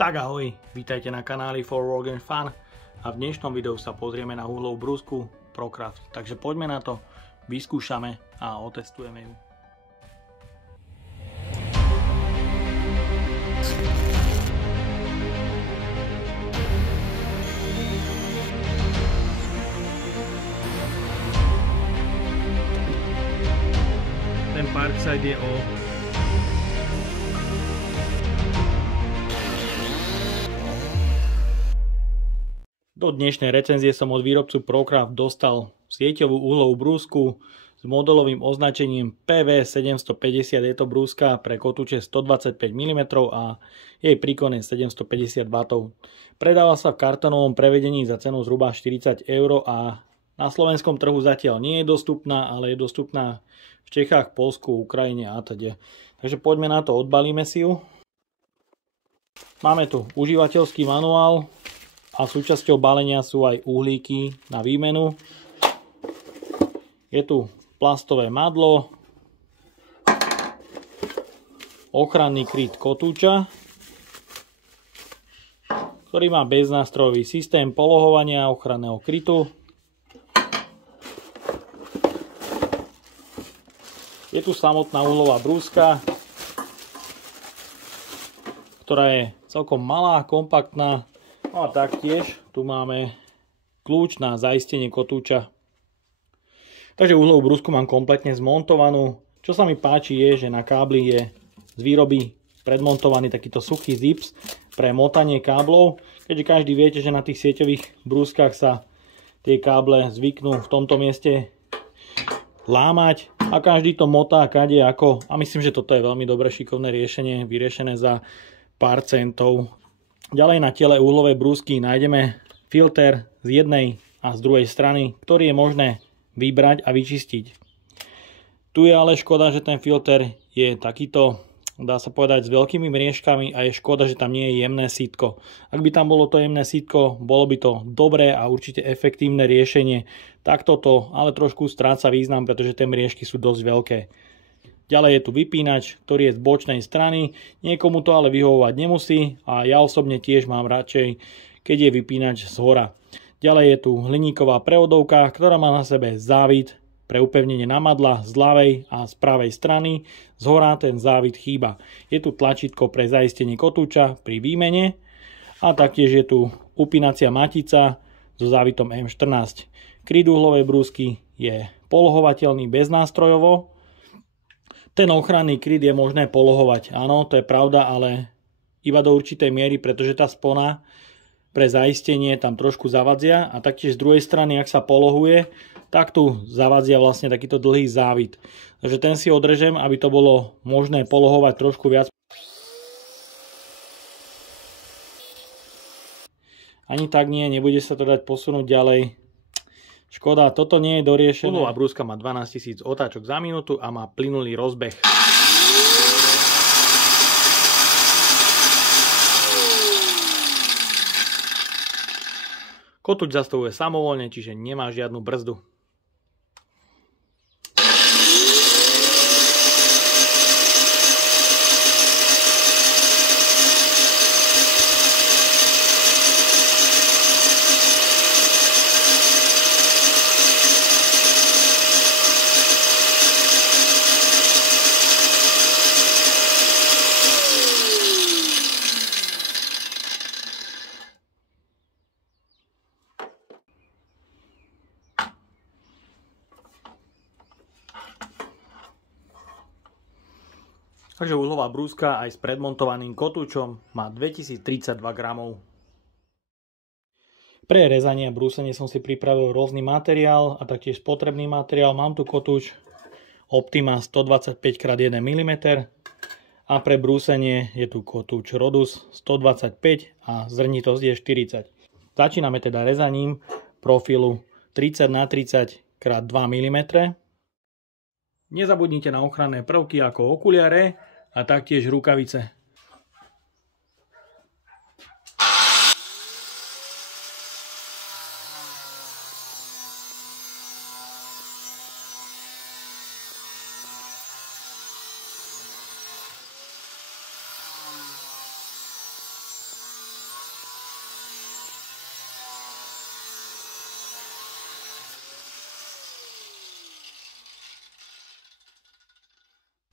Tak ahoj, vítajte na kanáli For Work and Fun a v dnešnom videu sa pozrieme na uhlovú brúsku ProCraft. Takže poďme na to, vyskúšame a otestujeme ju. Ten Parkside je o Do dnešnej recenzie som od výrobcu ProCraft dostal sieťovú uhlovú brúsku s modelovým označením PV750. Je to brúska pre kotúče 125 mm a jej príkon je 750 W. Predáva sa v kartonovom prevedení za cenu zhruba 40 € a na slovenskom trhu zatiaľ nie je dostupná, ale je dostupná v Čechách, Poľsku, Ukrajine a teda. Takže poďme na to, odbalíme si ju. Máme tu užívateľský manuál. A súčasťou balenia sú aj uhlíky na výmenu. Je tu plastové madlo, ochranný kryt kotúča, ktorý má beznástrojový systém polohovania ochranného krytu. Je tu samotná uhlová brúska, ktorá je celkom malá, kompaktná. No a taktiež tu máme kľúč na zaistenie kotúča. Takže uhlovú brúsku mám kompletne zmontovanú. Čo sa mi páči je, že na kábli je z výroby predmontovaný takýto suchý zips pre motanie káblov. Keďže každý viete, že na tých sieťových brúskach sa tie káble zvyknú v tomto mieste lámať a každý to motá kade ako. A myslím, že toto je veľmi dobré šikovné riešenie, vyriešené za pár centov. Ďalej na tele uhlovej brúsky nájdeme filter z jednej a z druhej strany, ktorý je možné vybrať a vyčistiť. Tu je ale škoda, že ten filter je takýto, dá sa povedať, s veľkými mriežkami a je škoda, že tam nie je jemné sítko. Ak by tam bolo to jemné sítko, bolo by to dobré a určite efektívne riešenie. Takto to ale trošku stráca význam, pretože tie mriežky sú dosť veľké. Ďalej je tu vypínač, ktorý je z bočnej strany. Niekomu to ale vyhovovať nemusí a ja osobne tiež mám radšej, keď je vypínač zhora. Ďalej je tu hliníková prevodovka, ktorá má na sebe závit pre upevnenie namadla z ľavej a z pravej strany. Zhora ten závit chýba. Je tu tlačítko pre zaistenie kotúča pri výmene a taktiež je tu upínacia matica so závitom M14. Kryt uhlovej brúsky je polohovateľný beznástrojovo. Ten ochranný kryt je možné polohovať, áno, to je pravda, ale iba do určitej miery, pretože tá spona pre zaistenie tam trošku zavadzia a taktiež z druhej strany, ak sa polohuje, tak tu zavadzia vlastne takýto dlhý závit. Takže ten si odrežem, aby to bolo možné polohovať trošku viac. Ani tak nie, nebude sa to dať posunúť ďalej. Škoda, toto nie je doriešené. Uhlová brúska má 12 000 otáčok za minútu a má plynulý rozbeh. Kotúč zastavuje samovoľne, čiže nemá žiadnu brzdu. Takže uhlová brúska aj s predmontovaným kotúčom má 2032 gramov. Pre rezanie a brúsenie som si pripravil rôzny materiál a taktiež potrebný materiál. Mám tu kotúč Optima 125x1 mm a pre brúsenie je tu kotúč Rodus 125 a zrnitosť je 40. Začíname teda rezaním profilu 30x30x2 mm. Nezabudnite na ochranné prvky ako okuliare a taktiež rukavice.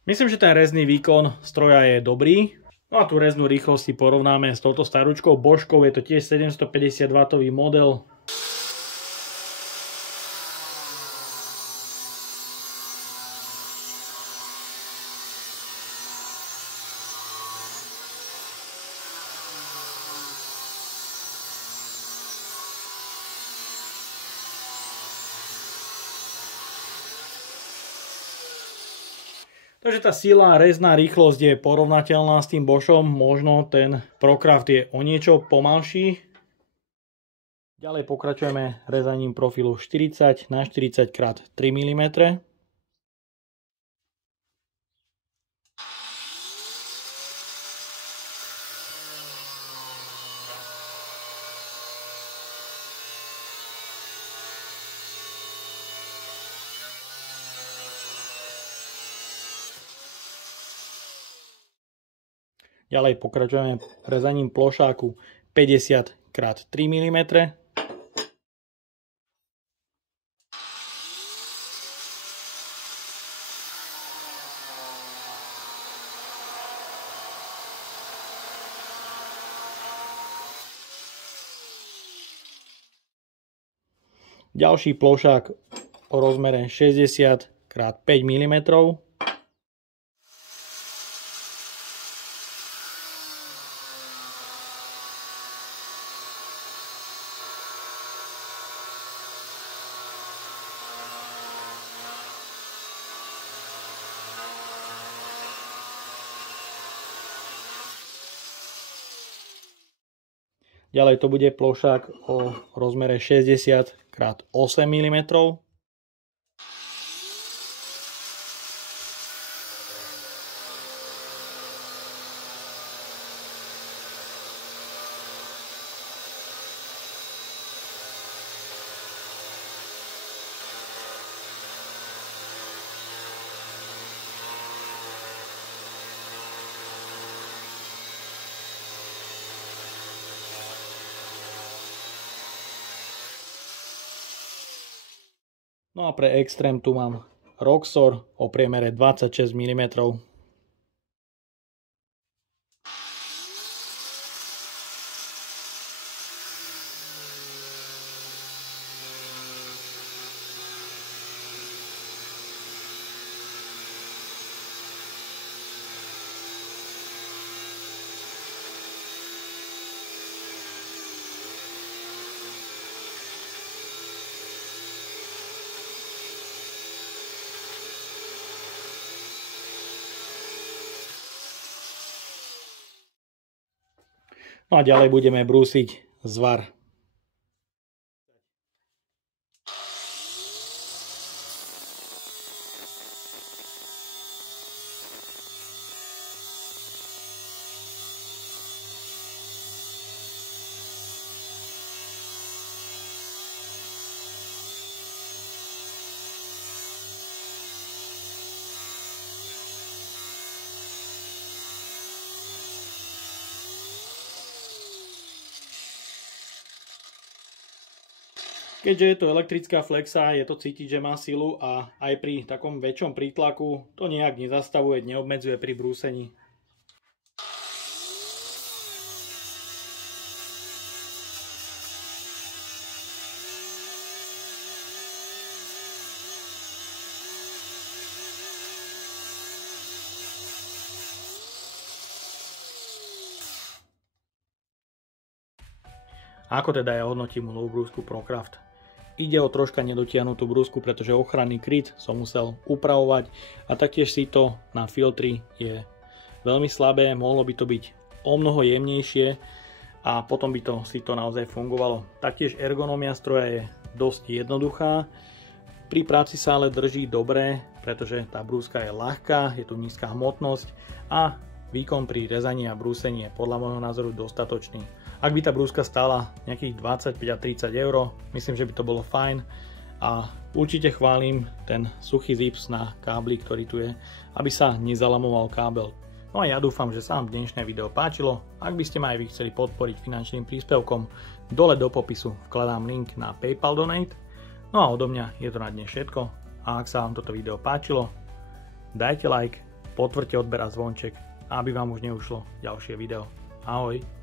Myslím, že ten rezný výkon stroja je dobrý. No a tú reznú rýchlosť si porovnáme s touto starúčkou Boschkou, je to tiež 750 W model. Takže tá sila, rezná rýchlosť je porovnateľná s tým Boschom, možno ten ProCraft je o niečo pomalší. Ďalej pokračujeme rezaním profilu 40 na 40 x 3 mm. Ďalej pokračujeme rezaním plošáku 50 x 3 mm. Ďalší plošák o rozmere 60 x 5 mm. Ďalej to bude plošák o rozmere 60 x 8 mm. No a pre extrém tu mám Roxor o priemere 26 mm. No a ďalej budeme brúsiť zvar. Keďže je to elektrická flexa, je to cítiť, že má silu a aj pri takom väčšom prítlaku to nejak nezastavuje, neobmedzuje pri brúsení. Ako teda ja hodnotím uhlovú brúsku ProCraft? Ide o troška nedotiahnutú brúsku, pretože ochranný kryt som musel upravovať a taktiež sito na filtri je veľmi slabé, mohlo by to byť o mnoho jemnejšie a potom by to sito naozaj fungovalo. Taktiež ergonomia stroja je dosť jednoduchá, pri práci sa ale drží dobre, pretože tá brúska je ľahká, je tu nízka hmotnosť a výkon pri rezaní a brúsení je podľa môjho názoru dostatočný. Ak by tá brúska stála nejakých 25 a 30 eur, myslím, že by to bolo fajn a určite chválim ten suchý zips na kábli, ktorý tu je, aby sa nezalamoval kábel. No a ja dúfam, že sa vám dnešné video páčilo. Ak by ste ma aj vy chceli podporiť finančným príspevkom, dole do popisu vkladám link na PayPal Donate. No a odo mňa je to na dnes všetko a ak sa vám toto video páčilo, dajte like, potvrďte odber a zvonček, aby vám už neušlo ďalšie video. Ahoj!